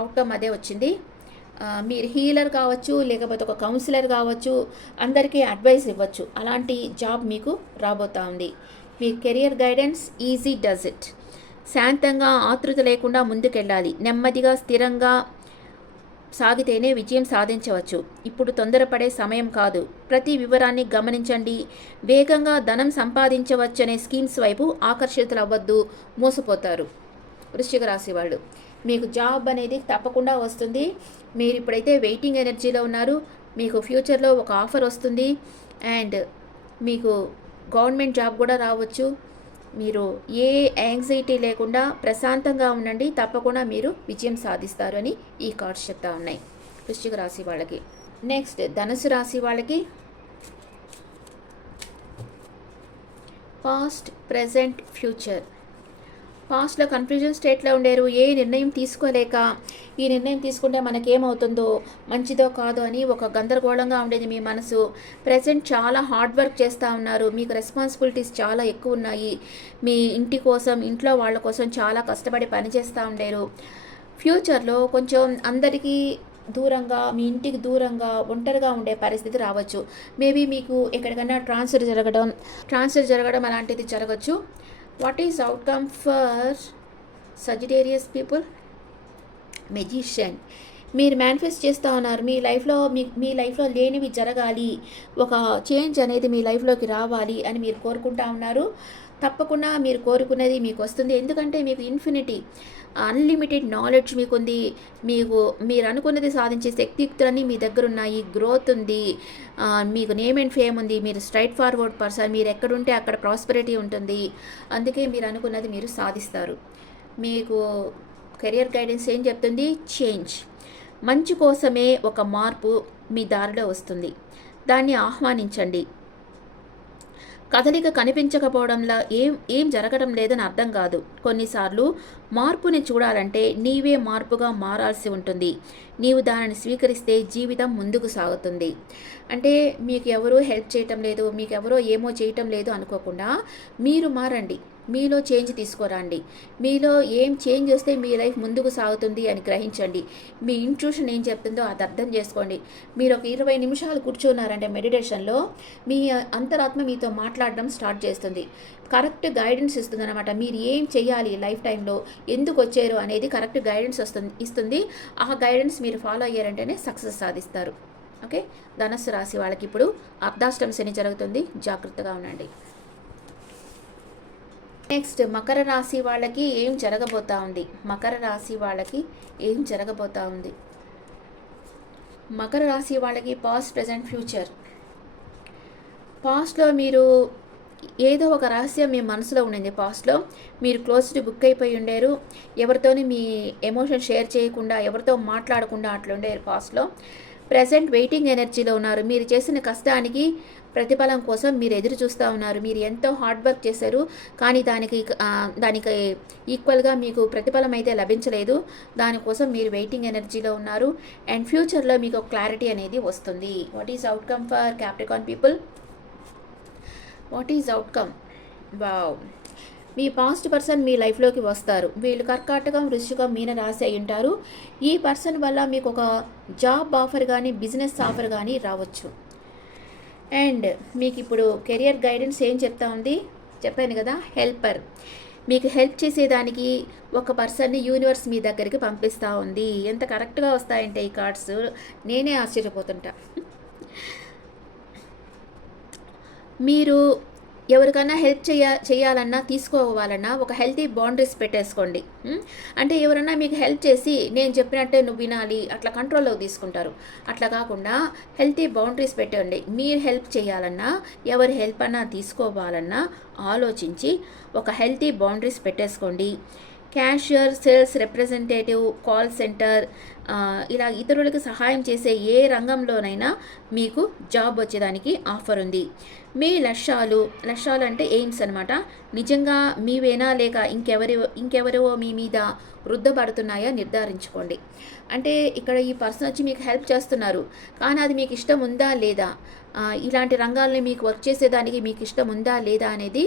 అవుట్కమ్ అదే వచ్చింది. మీరు హీలర్ కావచ్చు, లేకపోతే ఒక కౌన్సిలర్ కావచ్చు, అందరికీ అడ్వైస్ ఇవ్వచ్చు. అలాంటి జాబ్ మీకు రాబోతా ఉంది. మీ career guidance easy does it. శాంతంగా, ఆతృత లేకుండా ముందుకెళ్ళాలి. నెమ్మదిగా, స్థిరంగా సాగితేనే విజయం సాధించవచ్చు. ఇప్పుడు తొందరపడే సమయం కాదు. ప్రతి వివరాన్ని గమనించండి. వేగంగా ధనం సంపాదించవచ్చనే స్కీమ్స్ వైపు ఆకర్షితులు అవ్వద్దు, మోసపోతారు. వృశ్చిక రాశి వాళ్ళు, మీకు జాబ్ అనేది తప్పకుండా వస్తుంది. మీరు ఇప్పుడైతే వెయిటింగ్ ఎనర్జీలో ఉన్నారు, మీకు ఫ్యూచర్లో ఒక ఆఫర్ వస్తుంది. అండ్ మీకు గవర్నమెంట్ జాబ్ కూడా రావచ్చు. మీరు ఏ యాంగ్జైటీ లేకుండా ప్రశాంతంగా ఉండండి, తప్పకుండా మీరు విజయం సాధిస్తారు అని ఈ కార్డ్స్ చెప్తా ఉన్నాయి వృశ్చిక రాశి వాళ్ళకి. నెక్స్ట్ ధనుసు రాశి వాళ్ళకి పాస్ట్ ప్రజెంట్ ఫ్యూచర్. పాస్ట్లో కన్ఫ్యూజన్ స్టేట్లో ఉండేరు, ఏ నిర్ణయం తీసుకోలేక, ఈ నిర్ణయం తీసుకుంటే మనకేమవుతుందో, మంచిదో కాదో అని ఒక గందరగోళంగా ఉండేది మీ మనసు. ప్రజెంట్ చాలా హార్డ్ వర్క్ చేస్తూ ఉన్నారు, మీకు రెస్పాన్సిబిలిటీస్ చాలా ఎక్కువ ఉన్నాయి. మీ ఇంటి కోసం, ఇంట్లో వాళ్ళ కోసం చాలా కష్టపడి పనిచేస్తూ ఉండేరు. ఫ్యూచర్లో కొంచెం అందరికీ దూరంగా, మీ ఇంటికి దూరంగా ఒంటరిగా ఉండే పరిస్థితి రావచ్చు. మేబీ మీకు ఎక్కడికైనా ట్రాన్స్ఫర్ జరగడం అలాంటిది జరగచ్చు. What is outcome for Sagittarius people? Magician. మీరు మేనిఫెస్ట్ చేస్తూ ఉన్నారు, మీ లైఫ్లో లేనివి జరగాలి, ఒక చేంజ్ అనేది మీ లైఫ్లోకి రావాలి అని మీరు కోరుకుంటా ఉన్నారు. తప్పకుండా మీరు కోరుకునేది మీకు వస్తుంది. ఎందుకంటే మీకు అన్లిమిటెడ్ నాలెడ్జ్ మీకుంది. మీరు అనుకున్నది సాధించే శక్తియుక్తులన్నీ మీ దగ్గర ఉన్నాయి. గ్రోత్ ఉంది, మీకు నేమ్ అండ్ ఫేమ్ ఉంది. మీరు స్ట్రైట్ ఫార్వర్డ్ పర్సన్. మీరు ఎక్కడుంటే అక్కడ ప్రాస్పెరిటీ ఉంటుంది. అందుకే మీరు అనుకున్నది మీరు సాధిస్తారు. మీకు కెరియర్ గైడెన్స్ ఏం చెప్తుంది? చేంజ్. మంచి కోసమే ఒక మార్పు మీ దారిలో వస్తుంది. దాన్ని ఆహ్వానించండి. కదలిక కనిపించకపోవడంలో ఏం జరగడం లేదని అర్థం కాదు. కొన్నిసార్లు మార్పుని చూడాలంటే నీవే మార్పుగా మారాల్సి ఉంటుంది. నీవు దానిని స్వీకరిస్తే జీవితం ముందుకు సాగుతుంది. అంటే మీకు ఎవరూ హెల్ప్ చేయటం లేదు, మీకు ఎవరో ఏమో చేయటం లేదు అనుకోకుండా మీరు మారండి. మీలో చేంజ్ తీసుకురండి. మీలో ఏం చేంజ్ వస్తే మీ లైఫ్ ముందుకు సాగుతుంది అని గ్రహించండి. మీ ఇంట్యూషన్ ఏం చెప్తుందో అది అర్థం చేసుకోండి. మీరు ఒక 20 నిమిషాలు కూర్చున్నారంటే మెడిటేషన్లో మీ అంతరాత్మ మీతో మాట్లాడడం స్టార్ట్ చేస్తుంది. కరెక్ట్ గైడెన్స్ ఇస్తుంది అనమాట. మీరు ఏం చేయాలి లైఫ్ టైంలో, ఎందుకు వచ్చారు అనేది కరెక్ట్ గైడెన్స్ ఇస్తుంది. ఆ గైడెన్స్ మీరు ఫాలో అయ్యారంటేనే సక్సెస్ సాధిస్తారు. ఓకే. ధనస్సు రాశి వాళ్ళకి ఇప్పుడు అర్ధాష్టమ శని జరుగుతుంది, జాగ్రత్తగా ఉండండి. నెక్స్ట్ మకర రాశి వాళ్ళకి ఏం జరగబోతా ఉంది? మకర రాశి వాళ్ళకి ఏం జరగబోతా ఉంది? మకర రాశి వాళ్ళకి పాస్ట్, ప్రెజెంట్, ఫ్యూచర్. పాస్ట్లో మీరు ఏదో ఒక రహస్యం మీ మనసులో ఉండింది. పాస్ట్లో మీరు క్లోజ్డ్ బుక్ అయిపోయి ఉండారు. ఎవరితోని మీ ఎమోషన్ షేర్ చేయకుండా, ఎవరితో మాట్లాడకుండా అట్లుండారు పాస్ట్లో. ప్రెజెంట్ వెయిటింగ్ ఎనర్జీలో ఉన్నారు. మీరు చేసిన కష్టానికి ప్రతిఫలం కోసం మీరు ఎదురు చూస్తూ ఉన్నారు. మీరు ఎంతో హార్డ్ వర్క్ చేశారు, కానీ దానికి ఈక్వల్గా మీకు ప్రతిఫలం అయితే లభించలేదు. దానికోసం మీరు వెయిటింగ్ ఎనర్జీలో ఉన్నారు. అండ్ ఫ్యూచర్లో మీకు క్లారిటీ అనేది వస్తుంది. What is outcome for Capricorn people? What is outcome? Wow. మీ పాస్ట్ పర్సన్ మీ లైఫ్లోకి వస్తారు. వీళ్ళు కర్కాటకం, వృశ్చికం, మీన రాశి అయి ఉంటారు. ఈ పర్సన్ వల్ల మీకు ఒక జాబ్ ఆఫర్ కానీ, బిజినెస్ ఆఫర్ కానీ రావచ్చు. అండ్ మీకు ఇప్పుడు కెరియర్ గైడెన్స్ ఏం చెప్తా ఉంది? చెప్పాను కదా, హెల్పర్. మీకు హెల్ప్ చేసేదానికి ఒక పర్సన్ని యూనివర్స్ మీ దగ్గరికి పంపిస్తూ ఉంది. ఎంత కరెక్ట్గా వస్తాయంటే ఈ కార్డ్స్, నేనే ఆశ్చర్యపోతుంటా. మీరు ఎవరికైనా హెల్ప్ చేయాలన్నా, తీసుకోవాలన్నా ఒక హెల్తీ బౌండరీస్ పెట్టేసుకోండి. అంటే ఎవరన్నా మీకు హెల్ప్ చేసి నేను చెప్పినట్టే నువ్వు వినాలి అట్లా కంట్రోల్లోకి తీసుకుంటారు. అట్లా కాకుండా హెల్తీ బౌండరీస్ పెట్టండి. మీరు హెల్ప్ చేయాలన్నా, ఎవరి హెల్ప్ అన్నా తీసుకోవాలన్నా ఆలోచించి ఒక హెల్తీ బౌండరీస్ పెట్టేసుకోండి. Cashier, sales representative, call centre, ఇలా ఇతరులకు సహాయం చేసే ఏ రంగంలోనైనా మీకు జాబ్ వచ్చేదానికి ఆఫర్ ఉంది. మీ లక్ష్యాలు అంటే ఎయిమ్స్ అనమాట, నిజంగా మీవేనా లేక ఇంకెవరివో మీ మీద రుద్దపడుతున్నాయో నిర్ధారించుకోండి. అంటే ఇక్కడ ఈ పర్సన్ వచ్చి మీకు హెల్ప్ చేస్తున్నారు, కానీ అది మీకు ఇష్టం ఉందా లేదా, ఇలాంటి రంగాల్లో మీకు వర్క్ చేసేదానికి మీకు ఇష్టం ఉందా లేదా అనేది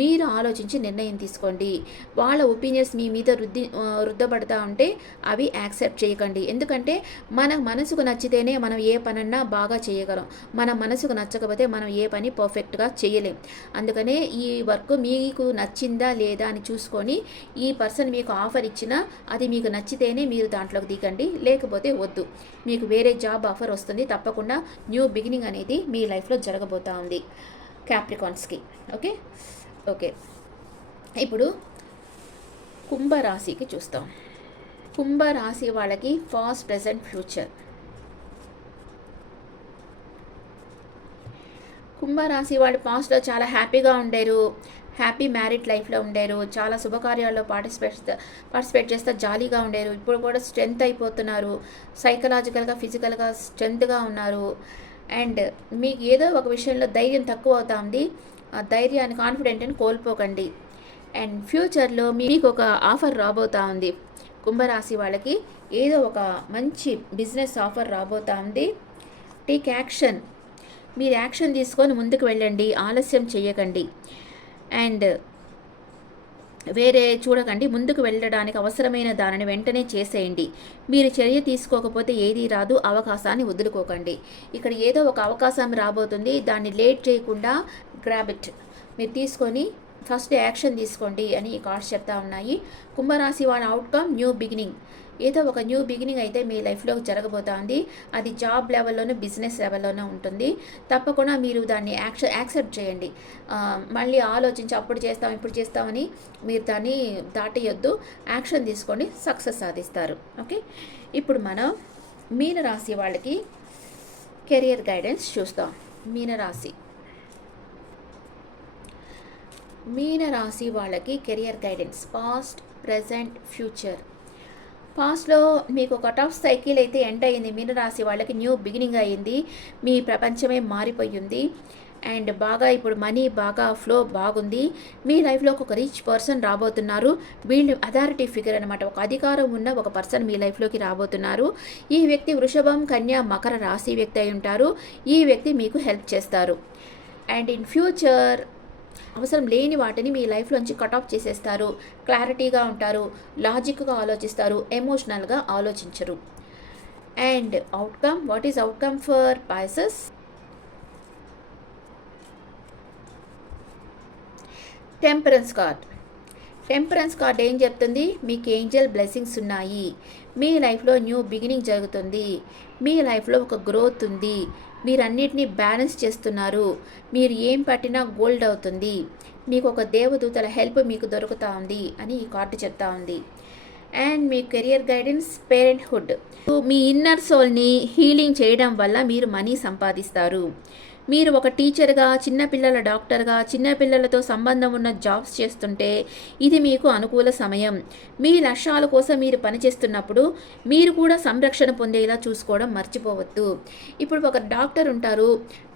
మీరు ఆలోచించి నిర్ణయం తీసుకోండి. వాళ్ళ ఒపీనియన్స్ మీ మీద రుద్దబడతా ఉంటే అవి యాక్సెప్ట్ చేయకండి. ఎందుకంటే మన మనసుకు నచ్చితేనే మనం ఏ పనన్నా బాగా చేయగలం. మన మనసుకు నచ్చకపోతే మనం ఏ పని పర్ఫెక్ట్గా చేయలేం. అందుకనే ఈ వర్క్ మీకు నచ్చిందా లేదా అని చూసుకొని ఈ పర్సన్ మీకు ఆఫర్ ఇచ్చినా అది మీకు నచ్చితేనే మీరు దాంట్లోకి దిగండి, లేకపోతే వద్దు. మీకు వేరే జాబ్ ఆఫర్ వస్తుంది. తప్పకుండా న్యూ బిగినింగ్ అనేది మీ లైఫ్లో జరగబోతూ ఉంది క్యాప్రికాన్స్కి. ఓకే. ఇప్పుడు కుంభరాశికి చూస్తాం. కుంభరాశి వాళ్ళకి పాస్ట్, ప్రెజెంట్, ఫ్యూచర్. కుంభరాశి వాళ్ళు పాస్ట్లో చాలా హ్యాపీగా ఉండారు, హ్యాపీ మ్యారీడ్ లైఫ్లో ఉండారు, చాలా శుభకార్యాల్లో పార్టిసిపేట్ చేస్తే జాలీగా ఉండారు. ఇప్పుడు కూడా స్ట్రెంగ్త్ అయిపోతున్నారు, సైకలాజికల్గా, ఫిజికల్గా స్ట్రెంగ్త్గా ఉన్నారు. అండ్ మీకు ఏదో ఒక విషయంలో ధైర్యం తక్కువ అవుతా ఉంది. ఆ ధైర్యాన్ని, కాన్ఫిడెంట్ని కోల్పోకండి. అండ్ ఫ్యూచర్లో మీకు ఒక ఆఫర్ రాబోతూ ఉంది. కుంభరాశి వాళ్ళకి ఏదో ఒక మంచి బిజినెస్ ఆఫర్ రాబోతూ ఉంది. Take action. మీరు యాక్షన్ తీసుకొని ముందుకు వెళ్ళండి, ఆలస్యం చేయకండి. అండ్ వేరే చూడకండి, ముందుకు వెళ్ళడానికి అవసరమైన దానిని వెంటనే చేసేయండి. మీరు చర్య తీసుకోకపోతే ఏదీ రాదు, అవకాశాన్ని వదులుకోకండి. ఇక్కడ ఏదో ఒక అవకాశం రాబోతుంది, దాన్ని లేట్ చేయకుండా గ్రాబ్ ఇట్, మీరు తీసుకొని ఫస్ట్ యాక్షన్ తీసుకోండి అని ఈ కార్డ్స్ చెప్తా ఉన్నాయి. కుంభరాశి వాళ్ళ అవుట్కమ్ న్యూ బిగినింగ్. ఏదో ఒక న్యూ బిగినింగ్ అయితే మీ లైఫ్లో జరగబోతోంది. అది జాబ్ లెవెల్లోనూ బిజినెస్ లెవెల్లోనూ ఉంటుంది. తప్పకుండా మీరు దాన్ని యాక్సెప్ట్ చేయండి. మళ్ళీ ఆలోచించి అప్పుడు చేస్తాం ఇప్పుడు చేస్తామని మీరు దాన్ని దాటేయొద్దు. యాక్షన్ తీసుకోండి, సక్సెస్ సాధిస్తారు. ఓకే, ఇప్పుడు మనం మీనరాశి వాళ్ళకి కెరియర్ గైడెన్స్ చూస్తాం. మీనరాశి వాళ్ళకి career guidance past, present, future. పాస్ట్లో మీకు కట్ ఆఫ్ సైకిల్ అయితే ఎండ్ అయింది. మీనరాశి వాళ్ళకి న్యూ బిగినింగ్ అయ్యింది. మీ ప్రపంచమే మారిపోయింది. అండ్ బాగా ఇప్పుడు మనీ బాగా ఫ్లో బాగుంది. మీ లైఫ్లోకి ఒక రిచ్ పర్సన్ రాబోతున్నారు. వీళ్ళు అథారిటీ ఫిగర్ అనమాట, ఒక అధికారం ఉన్న ఒక పర్సన్ మీ లైఫ్లోకి రాబోతున్నారు. ఈ వ్యక్తి వృషభం, కన్య, మకర రాశి వ్యక్తి అయి ఉంటారు. ఈ వ్యక్తి మీకు హెల్ప్ చేస్తారు. అండ్ ఇన్ ఫ్యూచర్ అవసరం లేని వాటిని మీ లైఫ్లోంచి కట్ ఆఫ్ చేసేస్తారు. క్లారిటీగా ఉంటారు, లాజిక్గా ఆలోచిస్తారు, ఎమోషనల్గా ఆలోచించరు. అండ్ అవుట్కమ్, what is outcome for Pisces? Temperance card. Temperance card ఏం చెప్తుంది? మీకు ఏంజల్ బ్లెస్సింగ్స్ ఉన్నాయి. మీ లైఫ్లో న్యూ బిగినింగ్ జరుగుతుంది. మీ లైఫ్లో ఒక గ్రోత్ ఉంది. మీరన్నిటినీ బ్యాలెన్స్ చేస్తున్నారు. మీరు ఏం పట్టినా గోల్డ్ అవుతుంది. మీకు ఒక దేవదూతల హెల్ప్ మీకు దొరుకుతూ ఉంది అని ఈ కార్డు చెప్తా ఉంది. అండ్ మీ కెరియర్ గైడెన్స్ పేరెంట్హుడ్. మీ ఇన్నర్ సోల్ని హీలింగ్ చేయడం వల్ల మీరు మనీ సంపాదిస్తారు. మీరు ఒక టీచర్గా, చిన్నపిల్లల డాక్టర్గా, చిన్నపిల్లలతో సంబంధం ఉన్న జాబ్స్ చేస్తుంటే ఇది మీకు అనుకూల సమయం. మీ లక్ష్యాల కోసం మీరు పనిచేస్తున్నప్పుడు మీరు కూడా సంరక్షణ పొందేలా చూసుకోవడం మర్చిపోవద్దు. ఇప్పుడు ఒక డాక్టర్ ఉంటారు,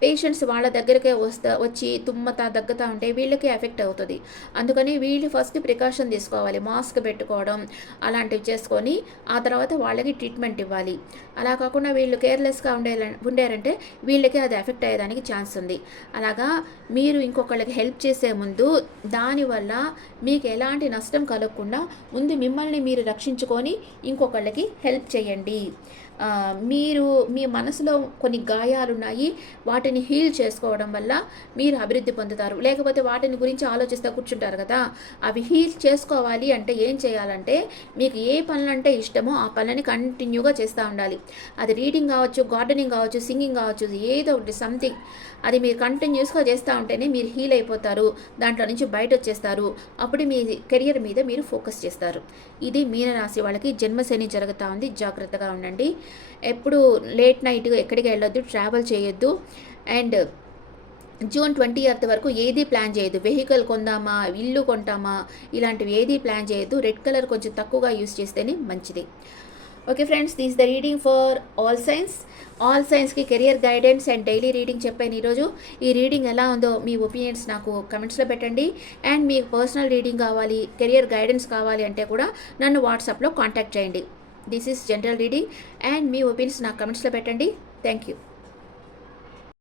పేషెంట్స్ వాళ్ళ దగ్గరికే వచ్చి తుమ్మతా దగ్గతా ఉంటే వీళ్ళకి ఎఫెక్ట్ అవుతుంది. అందుకని వీళ్ళు ఫస్ట్ ప్రికాషన్ తీసుకోవాలి, మాస్క్ పెట్టుకోవడం అలాంటివి చేసుకొని ఆ తర్వాత వాళ్ళకి ట్రీట్మెంట్ ఇవ్వాలి. అలా కాకుండా వీళ్ళు కేర్లెస్గా ఉండారంటే వీళ్ళకి అది ఎఫెక్ట్ అయ్యేదానికి ఛాన్స్ ఉంది. అలాగా మీరు ఇంకొకళ్ళకి హెల్ప్ చేసే ముందు దానివల్ల మీకు ఎలాంటి నష్టం కలగకుండా ముందు మిమ్మల్ని మీరు రక్షించుకొని ఇంకొకళ్ళకి హెల్ప్ చేయండి. మీరు మీ మనసులో కొన్ని గాయాలు ఉన్నాయి, వాటిని హీల్ చేసుకోవడం వల్ల మీరు అభివృద్ధి పొందుతారు. లేకపోతే వాటిని గురించి ఆలోచిస్తూ కూర్చుంటారు కదా, అవి హీల్ చేసుకోవాలి అంటే ఏం చేయాలంటే మీకు ఏ పనులంటే ఇష్టమో ఆ పనులని కంటిన్యూగా చేస్తూ ఉండాలి. అది రీడింగ్ కావచ్చు, గార్డెనింగ్ కావచ్చు, సింగింగ్ కావచ్చు, ఏదో ఒకటి సంథింగ్ అది మీరు కంటిన్యూస్గా చేస్తూ ఉంటేనే మీరు హీల్ అయిపోతారు, దాంట్లో నుంచి బయట వచ్చేస్తారు. అప్పుడు మీ కెరియర్ మీద మీరు ఫోకస్ చేస్తారు. ఇది మీనరాశి వాళ్ళకి జన్మశని జరుగుతూ ఉంది, జాగ్రత్తగా ఉండండి. ఎప్పుడు లేట్ నైట్ ఎక్కడికి వెళ్ళొద్దు, ట్రావెల్ చేయొద్దు. అండ్ జూన్ 20th వరకు ఏది ప్లాన్ చేయొద్దు. వెహికల్ కొందామా, ఇల్లు కొంటామా, ఇలాంటివి ఏది ప్లాన్ చేయొద్దు. రెడ్ కలర్ కొంచెం తక్కువగా యూస్ చేస్తేనే మంచిది. Okay friends, this the reading for all సైన్స్కి career guidance and daily reading చెప్పాను ఈరోజు. ఈ రీడింగ్ ఎలా ఉందో మీ ఒపీనియన్స్ నాకు కమెంట్స్లో పెట్టండి. అండ్ మీకు పర్సనల్ రీడింగ్ కావాలి, కెరియర్ గైడెన్స్ కావాలి అంటే కూడా నన్ను వాట్సాప్లో కాంటాక్ట్ చేయండి. This is general reading and me opinions నాకు కమెంట్స్లో పెట్టండి. Thank you.